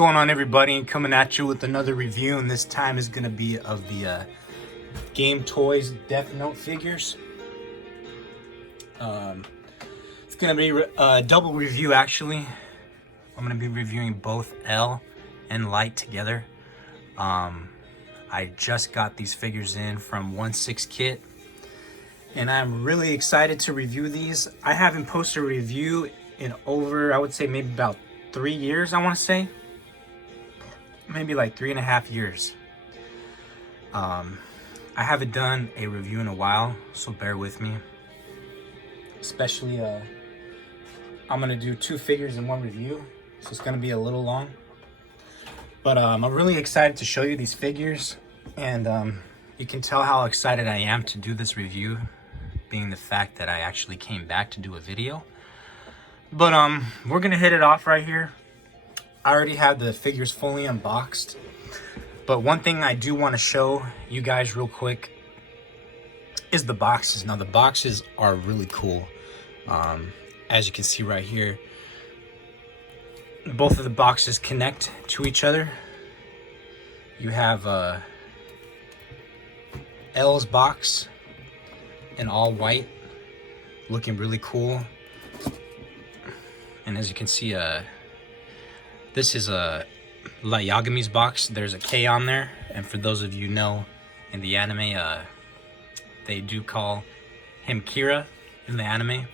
going on, everybody? Coming at you with another review, and this time is going to be of the Game Toys Death Note figures. It's going to be a double review, actually. I'm going to be reviewing both L and Light together. I just got these figures in from 1/6 Kit, and I'm really excited to review these. I haven't posted a review in over, I would say, maybe about 3 years, I want to say. Maybe like 3.5 years. I haven't done a review in a while, so bear with me. Especially, I'm gonna do 2 figures in 1 review, so it's gonna be a little long. But I'm really excited to show you these figures, and you can tell how excited I am to do this review, being the fact that I actually came back to do a video. But we're gonna hit it off right here. I already have the figures fully unboxed, but one thing I do want to show you guys real quick is the boxes. Now the boxes are really cool. As you can see right here, both of the boxes connect to each other. You have L's box in all white, looking really cool. And as you can see, this is a Yagami's box. There's a K on there, and for those of you who know, in the anime, they do call him Kira in the anime.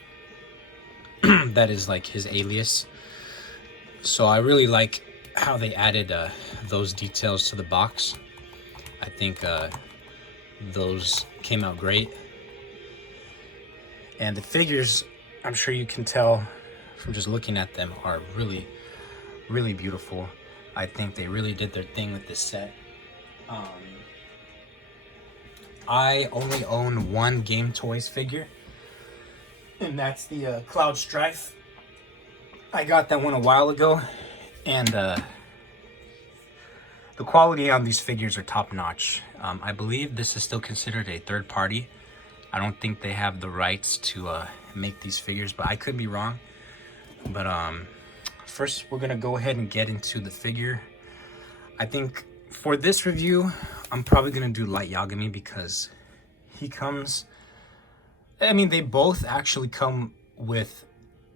That is like his alias. So I really like how they added those details to the box. I think those came out great. And the figures, I'm sure you can tell from just looking at them, are really beautiful. I think they really did their thing with this set. I only own 1 Game Toys figure, and that's the Cloud Strife. I got that one a while ago, and the quality on these figures are top notch. I believe this is still considered a third party. I don't think they have the rights to make these figures, but I could be wrong. But first, we're gonna go ahead and get into the figure. I think for this review, I'm probably gonna do Light Yagami because he comes, I mean, they both actually come with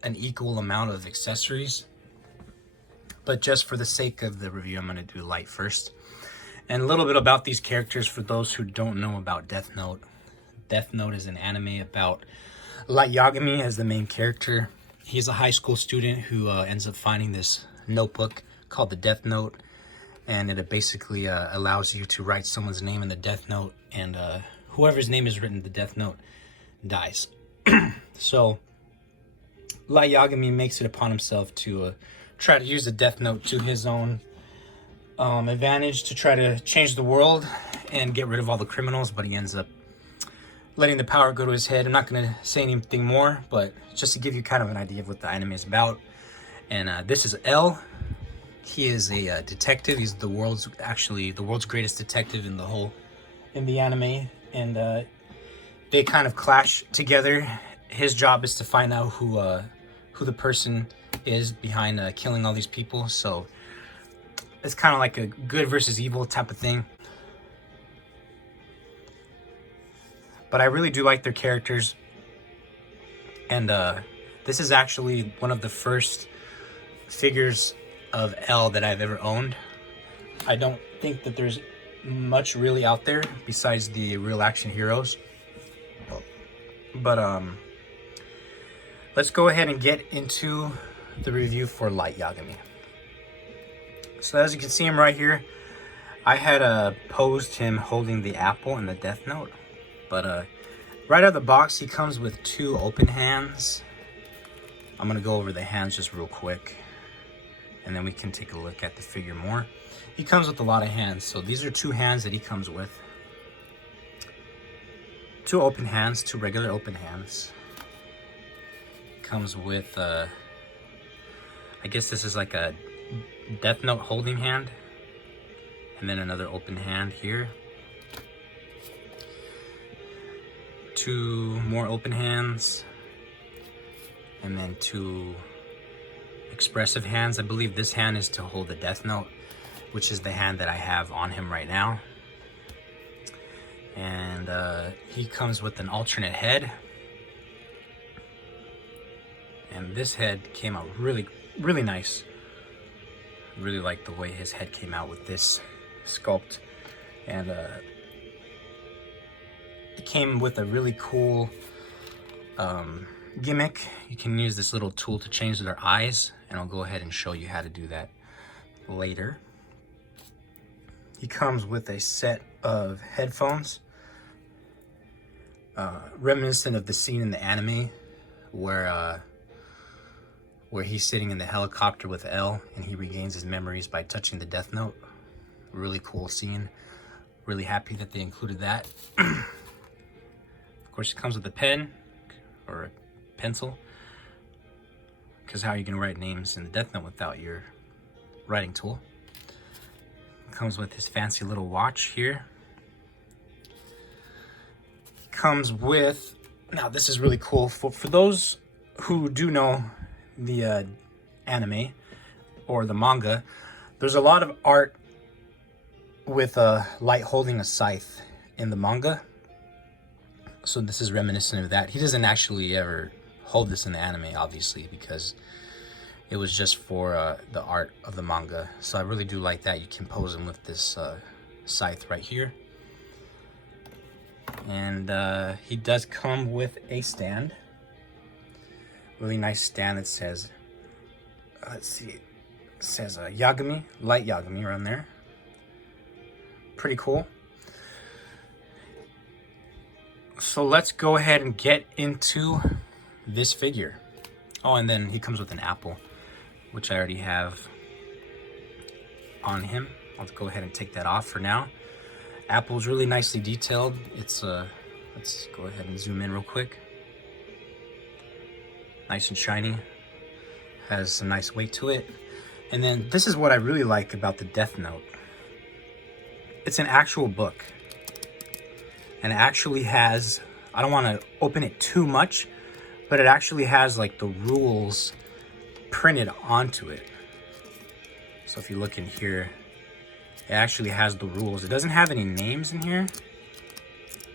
an equal amount of accessories. But just for the sake of the review, I'm gonna do Light first. And a little bit about these characters for those who don't know about Death Note. Death Note is an anime about Light Yagami as the main character. He's a high school student who ends up finding this notebook called the Death Note, and it basically allows you to write someone's name in the Death Note, and whoever's name is written in the Death Note dies. So Light Yagami makes it upon himself to try to use the Death Note to his own advantage, to try to change the world and get rid of all the criminals, but he ends up letting the power go to his head. I'm not going to say anything more, but just to give you kind of an idea of what the anime is about. And this is L. He is a detective. He's the world's greatest detective in the anime. And they kind of clash together. His job is to find out who the person is behind killing all these people. So it's kind of like a good versus evil type of thing. But I really do like their characters. And this is actually one of the first figures of L that I've ever owned. I don't think that there's much really out there besides the Real Action Heroes. But let's go ahead and get into the review for Light Yagami. So as you can see him right here, I had posed him holding the apple and the Death Note. But right out of the box, he comes with 2 open hands. I'm gonna go over the hands just real quick, and then we can take a look at the figure more. He comes with a lot of hands, so these are 2 hands that he comes with. 2 open hands, 2 regular open hands. Comes with, I guess this is like a Death Note holding hand, and then another open hand here. 2 more open hands, and then 2 expressive hands. I believe this hand is to hold the Death Note, which is the hand that I have on him right now. And he comes with an alternate head. And this head came out really, really nice. I really like the way his head came out with this sculpt. And it came with a really cool gimmick. You can use this little tool to change their eyes, and I'll go ahead and show you how to do that later. He comes with a set of headphones, reminiscent of the scene in the anime where he's sitting in the helicopter with L and he regains his memories by touching the Death Note. Really cool scene. Really happy that they included that. Of course, it comes with a pen or a pencil, because how are you going to write names in the Death Note without your writing tool? It comes with his fancy little watch here. It comes with, now this is really cool, for those who do know the anime or the manga, there's a lot of art with Light holding a scythe in the manga. So this is reminiscent of that. He doesn't actually ever hold this in the anime, obviously, because it was just for the art of the manga. So I really do like that. You can pose him with this scythe right here. And he does come with a stand. Really nice stand that says, let's see, it says Yagami, Light Yagami around there. Pretty cool. So let's go ahead and get into this figure. Oh, and then he comes with an apple, which I already have on him. I'll go ahead and take that off for now. Apple's really nicely detailed. It's let's go ahead and zoom in real quick. Nice and shiny. Has some nice weight to it. And then this is what I really like about the Death Note. It's an actual book. And it actually has, I don't want to open it too much, but it actually has like the rules printed onto it. So if you look in here, it actually has the rules. It doesn't have any names in here.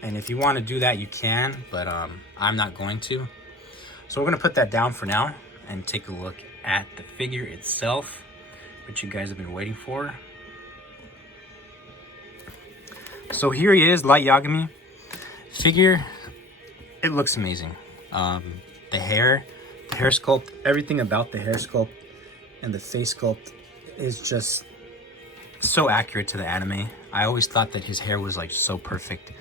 And if you want to do that, you can, but I'm not going to. So we're going to put that down for now and take a look at the figure itself, which you guys have been waiting for. So here he is, Light Yagami. Figure, it looks amazing. The hair sculpt, everything about the hair sculpt and the face sculpt is just so accurate to the anime. I always thought that his hair was like so perfect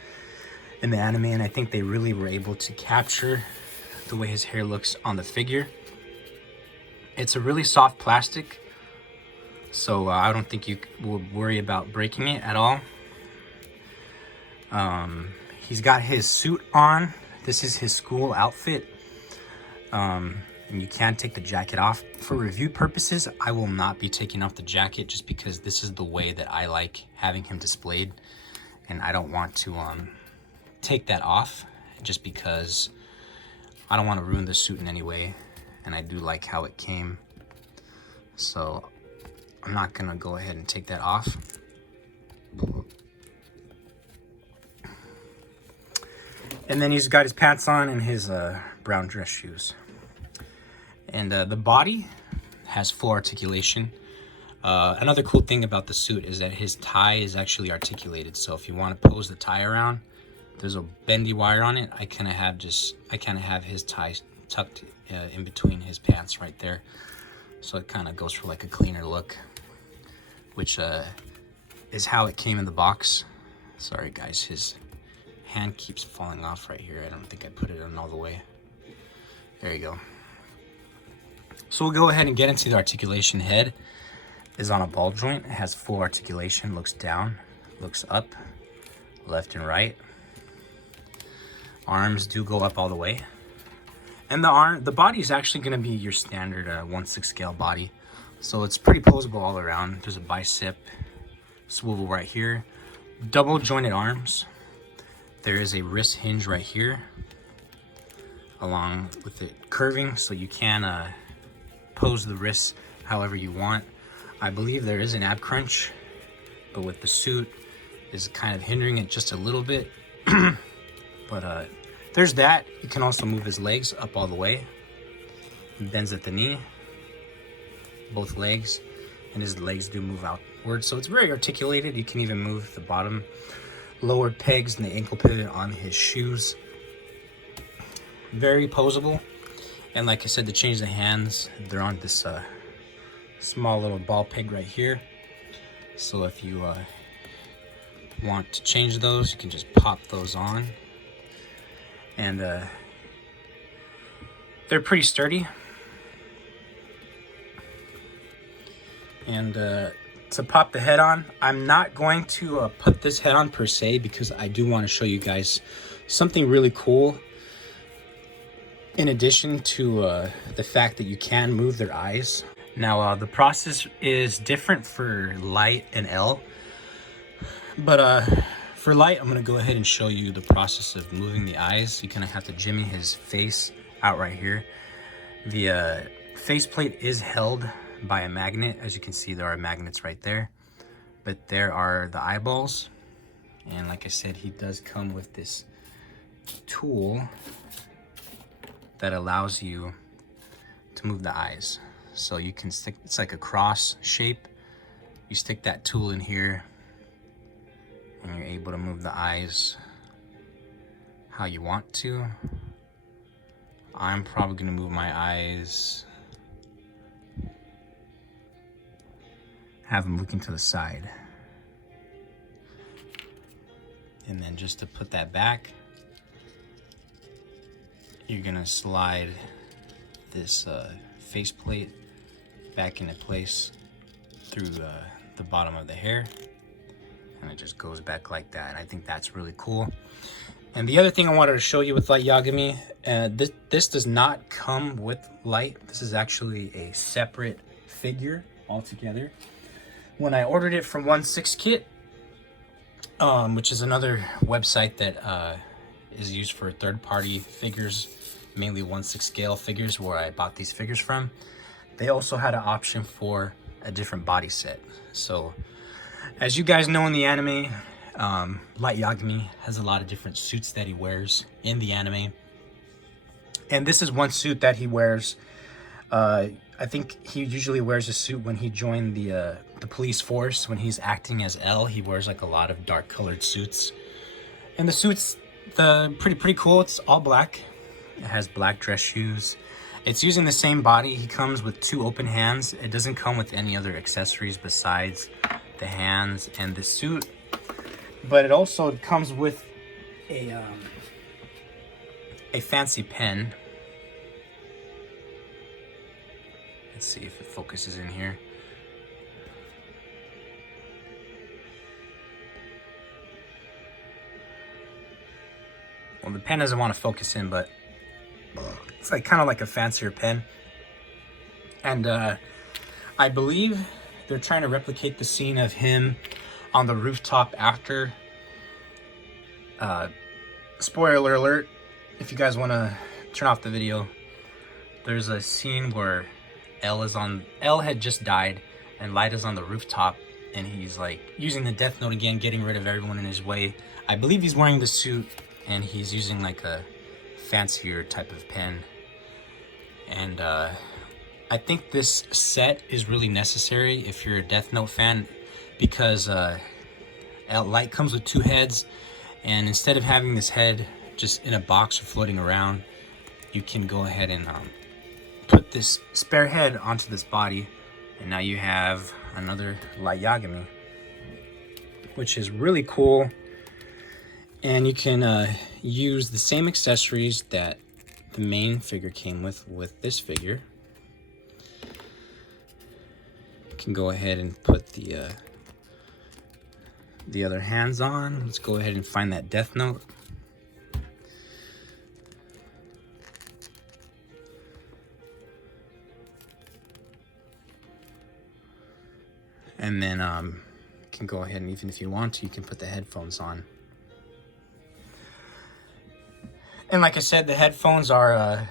in the anime, and I think they really were able to capture the way his hair looks on the figure. It's a really soft plastic, so I don't think you would worry about breaking it at all. He's got his suit on. This is his school outfit. And you can take the jacket off. For review purposes, I will not be taking off the jacket just because this is the way that I like having him displayed. And I don't want to take that off just because I don't want to ruin the suit in any way. And I do like how it came. So I'm not gonna go ahead and take that off. And then he's got his pants on and his brown dress shoes. And the body has full articulation. Another cool thing about the suit is that his tie is actually articulated. So if you want to pose the tie around, there's a bendy wire on it. I kind of have his tie tucked in between his pants right there. So it kind of goes for like a cleaner look, which is how it came in the box. Sorry guys, his hand keeps falling off right here. I don't think I put it on all the way. There you go. So we'll go ahead and get into the articulation. Head is on a ball joint. It has full articulation, looks down, looks up, left and right. Arms do go up all the way. And the body is actually going to be your standard 1/6 scale body. So it's pretty posable all around. There's a bicep swivel right here. Double jointed arms. There is a wrist hinge right here, along with it curving, so you can pose the wrists however you want. I believe there is an ab crunch, but with the suit is kind of hindering it just a little bit. But there's that. You can also move his legs up all the way. He bends at the knee, both legs, and his legs do move outward. So it's very articulated. You can even move the bottom lowered pegs and the ankle pivot on his shoes. Very posable. And like I said, to change the hands, they're on this small little ball peg right here. So if you want to change those, you can just pop those on. And they're pretty sturdy. And to pop the head on, I'm not going to put this head on per se, because I do want to show you guys something really cool. In addition to the fact that you can move their eyes. Now the process is different for Light and L, but for Light, I'm gonna go ahead and show you the process of moving the eyes. You kind of have to jimmy his face out right here. The faceplate is held by a magnet. As you can see, there are magnets right there, but there are the eyeballs. And like I said, he does come with this tool that allows you to move the eyes. So you can stick, it's like a cross shape. You stick that tool in here and you're able to move the eyes how you want to. I'm probably gonna move my eyes, have them looking to the side. And then just to put that back, you're gonna slide this faceplate back into place through the bottom of the hair, and it just goes back like that. And I think that's really cool. And the other thing I wanted to show you with Light Yagami, this does not come with Light. This is actually a separate figure altogether. When I ordered it from 1/6 Kit, which is another website that is used for third-party figures, mainly 1/6 scale figures, where I bought these figures from. They also had an option for a different body set. So as you guys know, in the anime, Light Yagami has a lot of different suits that he wears in the anime, and this is one suit that he wears. I think he usually wears a suit when he joined the police force. When he's acting as L, he wears like a lot of dark colored suits, and the suits, pretty cool. It's all black. It has black dress shoes. It's using the same body. He comes with 2 open hands. It doesn't come with any other accessories besides the hands and the suit. But it also comes with a fancy pen. Let's see if it focuses in here. Well, the pen doesn't want to focus in, but it's like kind of like a fancier pen. And I believe they're trying to replicate the scene of him on the rooftop after. Spoiler alert, if you guys want to turn off the video, there's a scene where L had just died and Light is on the rooftop, and he's like using the death note again, getting rid of everyone in his way. I believe he's wearing the suit, and he's using like a fancier type of pen. And I think this set is really necessary if you're a Death Note fan, because Light comes with 2 heads, and instead of having this head just in a box or floating around, you can go ahead and put this spare head onto this body, and now you have another Light Yagami, which is really cool. And you can use the same accessories that the main figure came with this figure. You can go ahead and put the other hands on. Let's go ahead and find that Death Note. And then you can go ahead and, even if you want to, you can put the headphones on. And like I said, the headphones are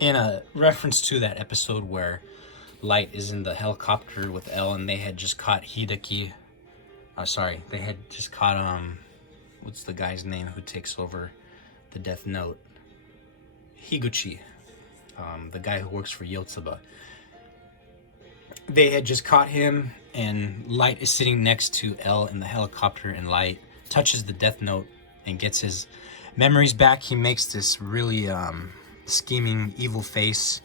in a reference to that episode where Light is in the helicopter with L, and they had just caught Hideki. Sorry, they had just caught what's the guy's name who takes over the Death Note? Higuchi, the guy who works for Yotsuba. They had just caught him, and Light is sitting next to L in the helicopter, and Light touches the Death Note and gets his memories back. He makes this really scheming, evil face,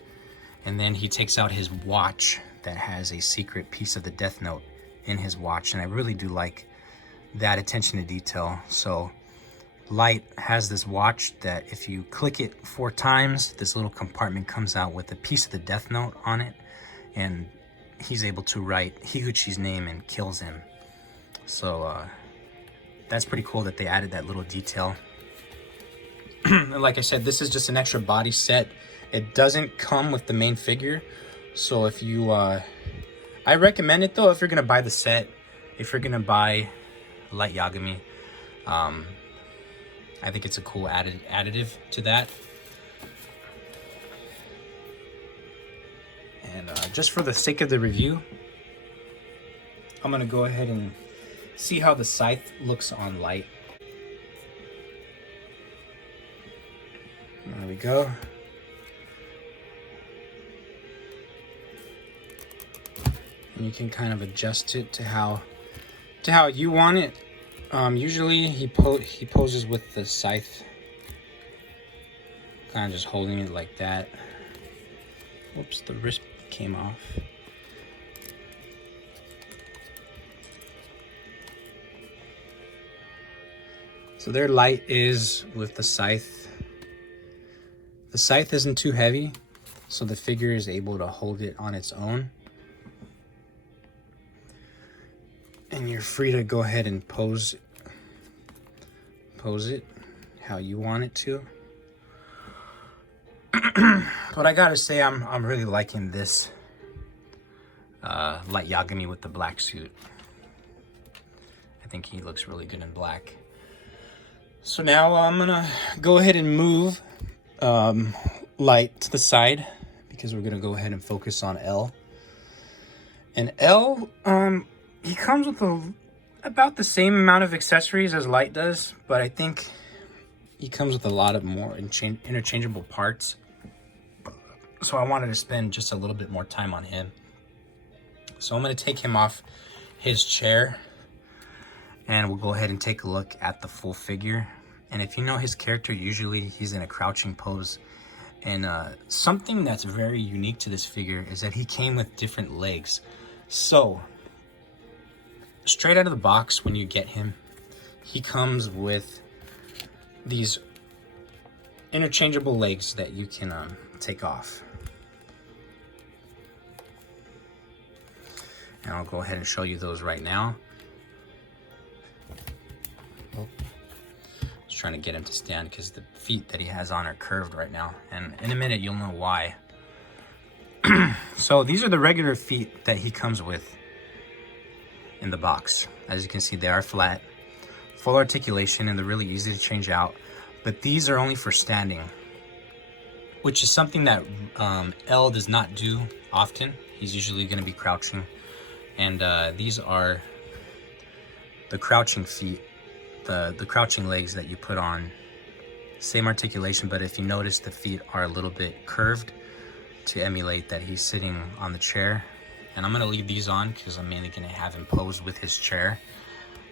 and then he takes out his watch that has a secret piece of the Death Note in his watch, and I really do like that attention to detail. So Light has this watch that if you click it 4 times, this little compartment comes out with a piece of the Death Note on it, and he's able to write Higuchi's name and kills him. So that's pretty cool that they added that little detail. And like I said, this is just an extra body set. It doesn't come with the main figure. So if you, I recommend it though, if you're gonna buy the set, if you're gonna buy Light Yagami, I think it's a cool additive to that. And just for the sake of the review, I'm gonna go ahead and see how the scythe looks on Light. There we go. And you can kind of adjust it to how you want it. Usually he poses with the scythe, kind of just holding it like that. Whoops, the wrist came off. So their Light is with the scythe. The scythe isn't too heavy, so the figure is able to hold it on its own. And you're free to go ahead and pose it how you want it to. But I gotta say, I'm really liking this Light Yagami with the black suit. I think he looks really good in black. So now I'm gonna go ahead and move Light to the side, because we're gonna go ahead and focus on L. And L, he comes with about the same amount of accessories as Light does, but I think he comes with a lot of more interchangeable parts. So I wanted to spend just a little bit more time on him. So I'm going to take him off his chair, and we'll go ahead and take a look at the full figure. And if you know his character, usually he's in a crouching pose. And something that's very unique to this figure is that he came with different legs. So straight out of the box, when you get him, he comes with these interchangeable legs that you can take off. And I'll go ahead and show you those right now. Just trying to get him to stand because the feet that he has on are curved right now. And in a minute, you'll know why. So these are the regular feet that he comes with in the box. As you can see, they are flat, full articulation, and they're really easy to change out. But these are only for standing, which is something that L does not do often. He's usually going to be crouching. And these are the crouching feet, the crouching legs that you put on. Same articulation, but if you notice, the feet are a little bit curved to emulate that he's sitting on the chair. And I'm going to leave these on because I'm mainly going to have him pose with his chair.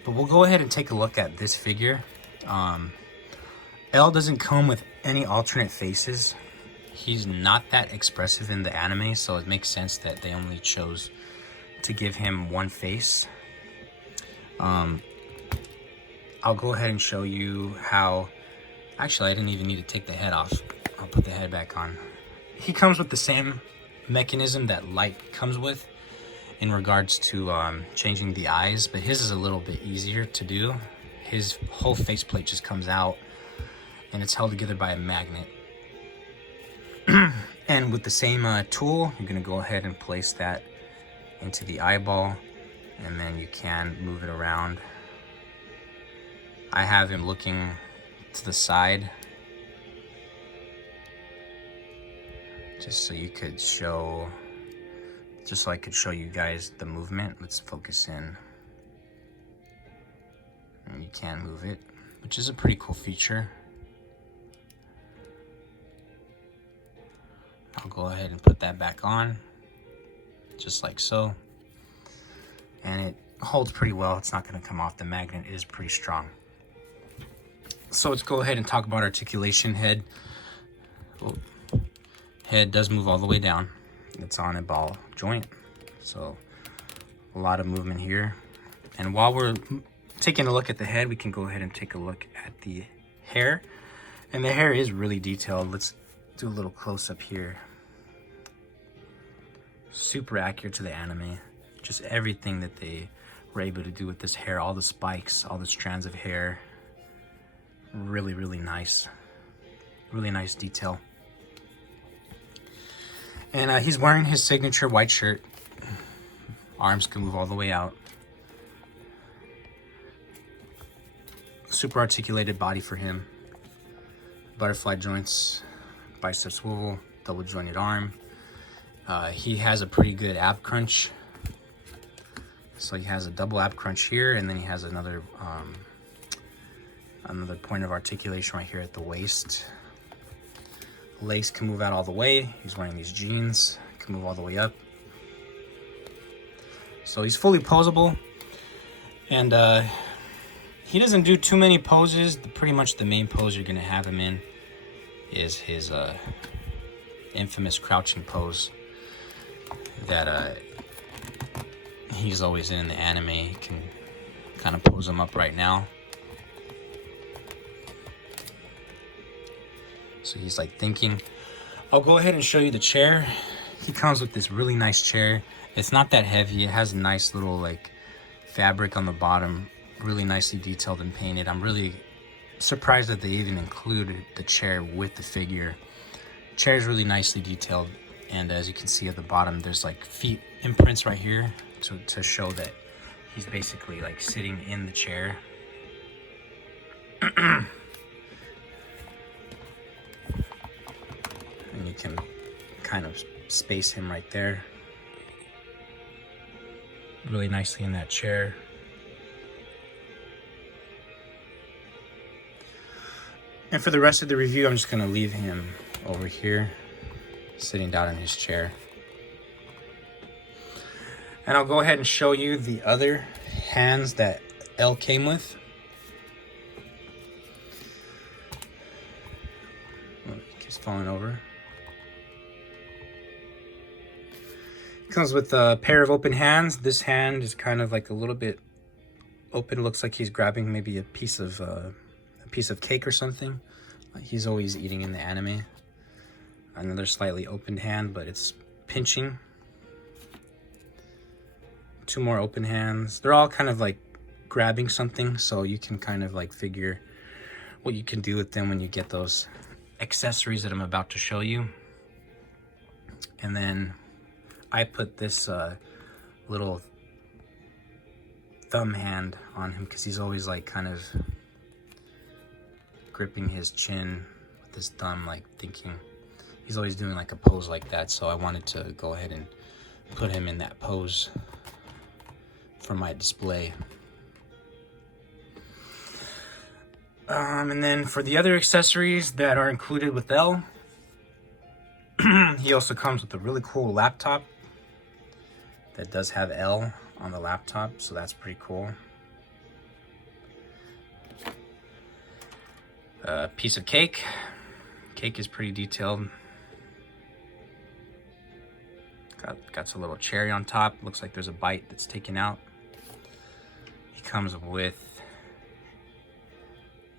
But we'll go ahead and take a look at this figure. L doesn't come with any alternate faces. He's not that expressive in the anime, so it makes sense that they only chose to give him one face. I'll go ahead and show you how... Actually, I didn't even need to take the head off. I'll put the head back on. He comes with the same mechanism that Light comes with in regards to changing the eyes, but his is a little bit easier to do. His whole faceplate just comes out, and it's held together by a magnet. And with the same tool, you're going to go ahead and place that into the eyeball, and then you can move it around. I have him looking to the side. just so you could show, just so I could show you guys the movement. Let's focus in. And you can move it, which is a pretty cool feature. I'll go ahead and put that back on, just like so. And it holds pretty well. It's not going to come off. The magnet is pretty strong. So let's go ahead and talk about articulation. Head does move all the way down. It's on a ball joint, so a lot of movement here. And while we're taking a look at the head, we can go ahead and take a look at the hair. And the hair is really detailed. Let's do a little close-up here. Super accurate to the anime. Just everything that they were able to do with this hair, all the spikes, all the strands of hair. Really, really nice. Really nice detail. And he's wearing his signature white shirt. Arms can move all the way out. Super articulated body for him. Butterfly joints, bicep swivel, double jointed arm. He has a pretty good ab crunch. So he has a double ab crunch here, and then he has another point of articulation right here at the waist. Legs can move out all the way. He's wearing these jeans, can move all the way up. So he's fully posable, and he doesn't do too many poses. Pretty much the main pose you're gonna have him in is his infamous crouching pose that he's always in the anime. You can kind of pose him up right now. So he's like thinking. I'll go ahead and show you the chair. He comes with this really nice chair. It's not that heavy. It has a nice little like fabric on the bottom, really nicely detailed and painted. I'm really surprised that they even included the chair with the figure. The chair is really nicely detailed, and as you can see at the bottom, there's like feet imprints right here to show that he's basically like sitting in the chair. And you can kind of space him right there. Really nicely in that chair. And for the rest of the review, I'm just gonna leave him over here, sitting down in his chair. And I'll go ahead and show you the other hands that L came with. Oh, it keeps falling over. Comes with a pair of open hands. This hand is kind of like a little bit open. It looks like he's grabbing maybe a piece of cake or something. Like he's always eating in the anime. Another slightly opened hand, but it's pinching. Two more open hands. They're all kind of like grabbing something, so you can kind of like figure what you can do with them when you get those accessories that I'm about to show you. And then I put this little thumb hand on him because he's always like kind of gripping his chin with his thumb, like thinking. He's always doing like a pose like that, so I wanted to go ahead and put him in that pose for my display. And then for the other accessories that are included with L, he also comes with a really cool laptop that does have L on the laptop, so that's pretty cool. A piece of cake. Cake is pretty detailed. Got a little cherry on top. Looks like there's a bite that's taken out. He comes with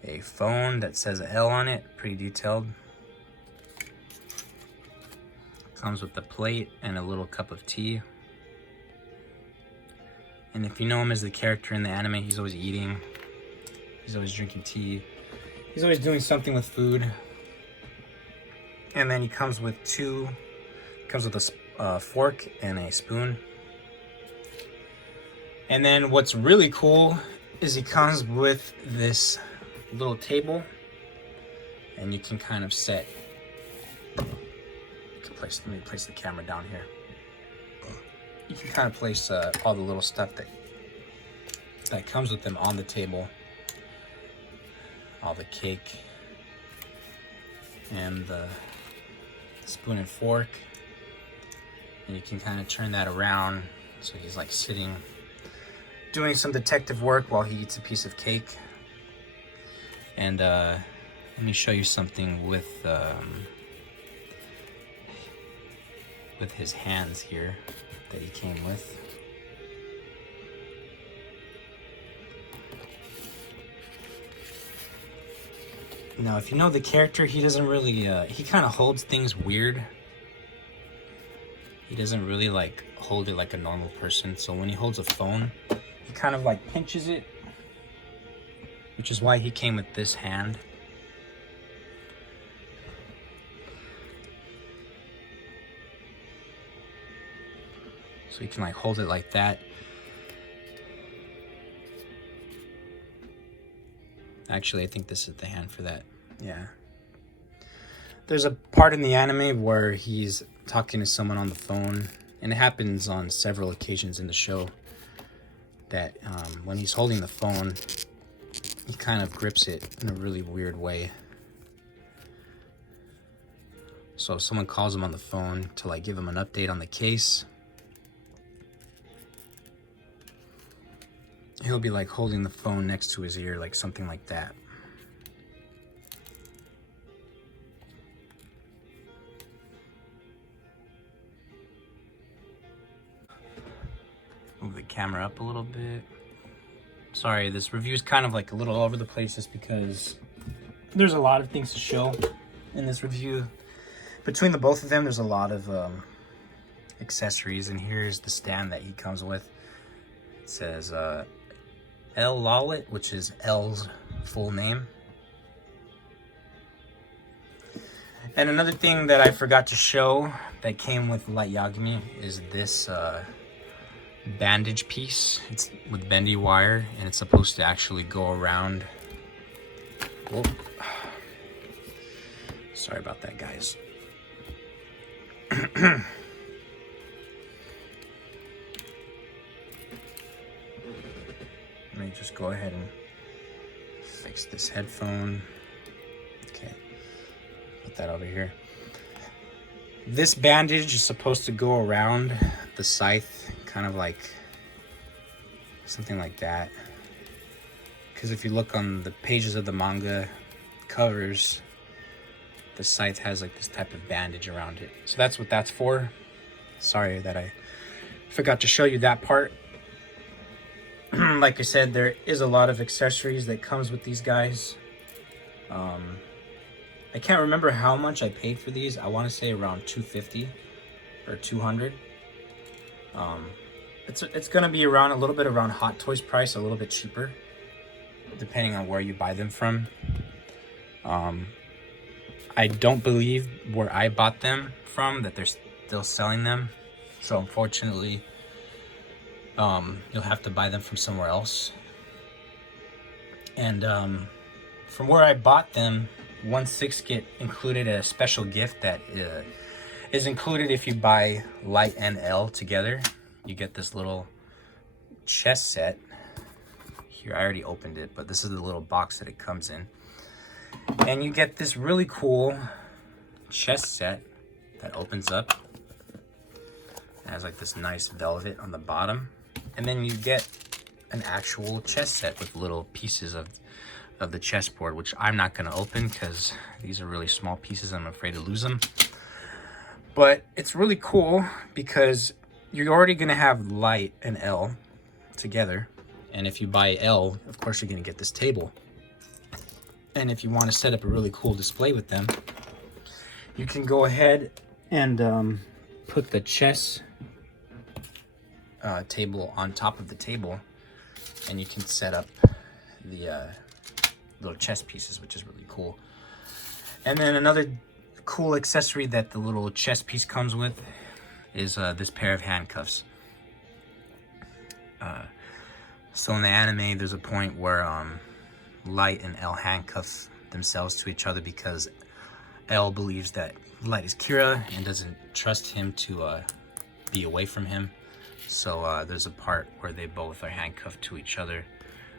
a phone that says L on it, pretty detailed. Comes with a plate and a little cup of tea. And if you know him as the character in the anime, he's always eating. He's always drinking tea. He's always doing something with food. And then he comes with a fork and a spoon. And then what's really cool is he comes with this little table, and you can kind of set Let me place the camera down here. You can kind of place all the little stuff that comes with them on the table. All the cake and the spoon and fork. And you can kind of turn that around so he's like sitting, doing some detective work while he eats a piece of cake. And let me show you something with his hands here that he came with. Now, if you know the character, he doesn't really, he kind of holds things weird. He doesn't really like hold it like a normal person. So when he holds a phone, he kind of like pinches it, which is why he came with this hand. So you can like hold it like that. Actually, I think this is the hand for that. Yeah. There's a part in the anime where he's talking to someone on the phone, and it happens on several occasions in the show that when he's holding the phone, he kind of grips it in a really weird way. So if someone calls him on the phone to like give him an update on the case, he'll be like holding the phone next to his ear, like something like that. Move the camera up a little bit. Sorry, this review is kind of like a little all over the place just because there's a lot of things to show in this review. Between the both of them, there's a lot of accessories, and here's the stand that he comes with. It says Lawliet, which is L's full name. And another thing that I forgot to show that came with Light Yagami is this bandage piece. It's with bendy wire, and it's supposed to actually go around. Whoa. Sorry about that, guys. Let me just go ahead and fix this headphone. Okay, put that over here. This bandage is supposed to go around the scythe, kind of like something like that. Because if you look on the pages of the manga covers, the scythe has like this type of bandage around it. So that's what that's for. Sorry that I forgot to show you that part. Like I said, there is a lot of accessories that comes with these guys. I can't remember how much I paid for these. I want to say around $250 or $200. It's gonna be around a little bit around Hot Toys price, a little bit cheaper, depending on where you buy them from. I don't believe where I bought them from that they're still selling them, so unfortunately, you'll have to buy them from somewhere else. And from where I bought them, 1/6 get included a special gift that is included if you buy Light and L together. You get this little chess set. Here, I already opened it, but this is the little box that it comes in. And you get this really cool chess set that opens up. It has like this nice velvet on the bottom. And then you get an actual chess set with little pieces of the chessboard, which I'm not going to open because these are really small pieces. I'm afraid to lose them. But it's really cool because you're already going to have Light and L together. And if you buy L, of course, you're going to get this table. And if you want to set up a really cool display with them, you can go ahead and put the chess table on top of the table, and you can set up the little chess pieces, which is really cool. And then another cool accessory that the little chess piece comes with is this pair of handcuffs. So in the anime, there's a point where Light and L handcuff themselves to each other because L believes that Light is Kira and doesn't trust him to be away from him. So there's a part where they both are handcuffed to each other,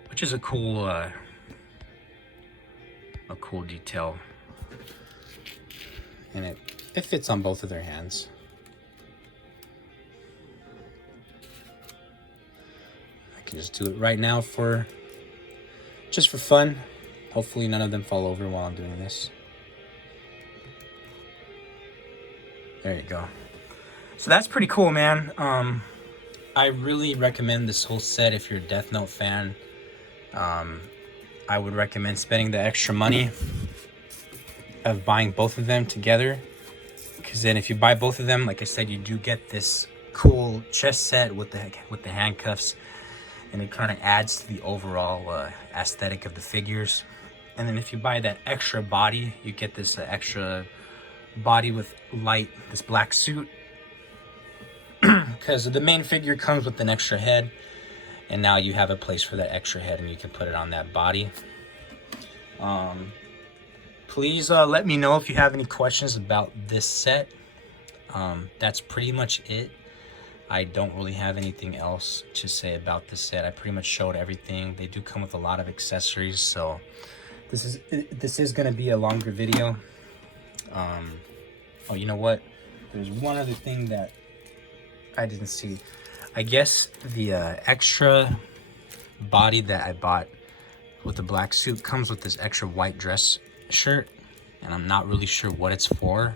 which is a cool detail, and it fits on both of their hands. I can just do it right now just for fun. Hopefully none of them fall over while I'm doing this. There you go. So that's pretty cool, man. I really recommend this whole set if you're a Death Note fan. I would recommend spending the extra money of buying both of them together, because then if you buy both of them, like I said, you do get this cool chest set with the handcuffs, and it kind of adds to the overall aesthetic of the figures. And then if you buy that extra body, you get this extra body with Light, this black suit, because the main figure comes with an extra head, and now you have a place for that extra head and you can put it on that body. Please let me know if you have any questions about this set. That's pretty much it. I don't really have anything else to say about this set. I pretty much showed everything. They do come with a lot of accessories, so this is going to be a longer video. Oh, you know what? There's one other thing that I didn't see. I guess the extra body that I bought with the black suit comes with this extra white dress shirt, and I'm not really sure what it's for.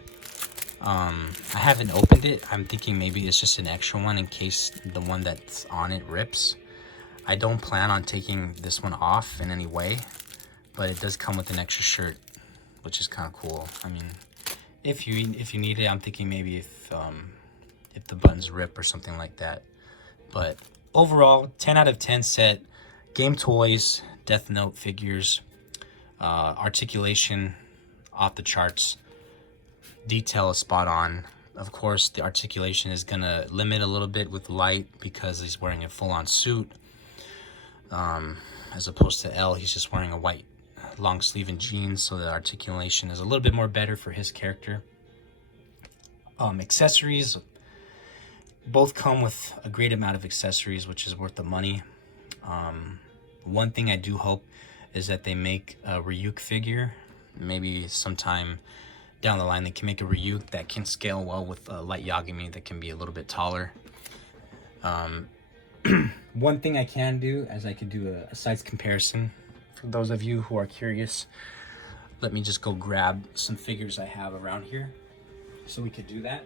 I haven't opened it. I'm thinking maybe it's just an extra one in case the one that's on it rips. I don't plan on taking this one off in any way, but it does come with an extra shirt, which is kind of cool. I mean, if you need it, I'm thinking maybe if the buttons rip or something like that. But overall, 10 out of 10 set. Game toys, Death Note figures, articulation off the charts, detail is spot on. Of course, the articulation is gonna limit a little bit with Light because he's wearing a full-on suit, as opposed to L, he's just wearing a white long sleeve and jeans, so the articulation is a little bit more better for his character. Accessories, both come with a great amount of accessories, which is worth the money. One thing I do hope is that they make a Ryuk figure. Maybe sometime down the line they can make a Ryuk that can scale well with Light Yagami, that can be a little bit taller. One thing I can do is I could do a size comparison. For those of you who are curious, let me just go grab some figures I have around here so we could do that.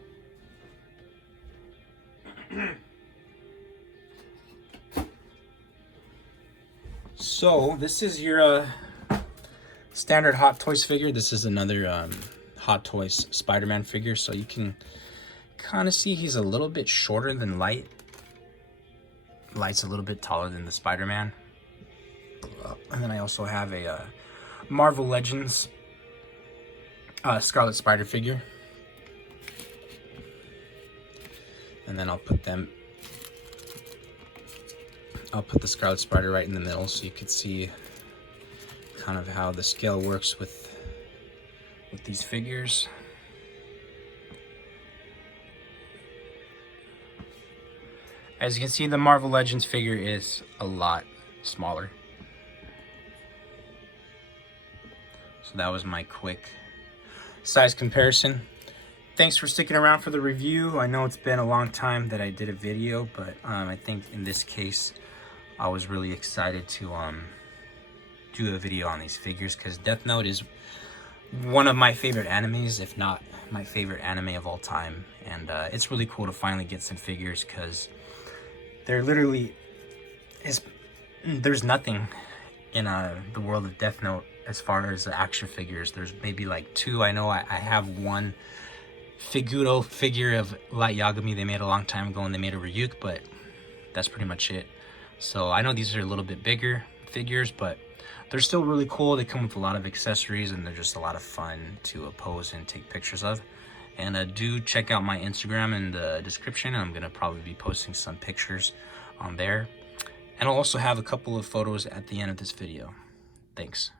So this is your standard Hot Toys figure. This is another Hot Toys Spider-Man figure, so you can kind of see he's a little bit shorter than Light. Light's a little bit taller than the Spider-Man. And then I also have a Marvel Legends Scarlet Spider figure. And then I'll put the Scarlet Spider right in the middle so you could see kind of how the scale works with these figures. As you can see, the Marvel Legends figure is a lot smaller. So that was my quick size comparison. Thanks for sticking around for the review. I know it's been a long time that I did a video, but I think in this case, I was really excited to do a video on these figures because Death Note is one of my favorite animes, if not my favorite anime of all time. And it's really cool to finally get some figures because there literally is, there's nothing in the world of Death Note as far as action figures. There's maybe like two. I know I have one Figudo figure of Light Yagami they made a long time ago, and they made a Ryuk, but that's pretty much it. So I know these are a little bit bigger figures, but they're still really cool. They come with a lot of accessories, and they're just a lot of fun to pose and take pictures of. And do check out my Instagram in the description. I'm gonna probably be posting some pictures on there, and I'll also have a couple of photos at the end of this video. Thanks.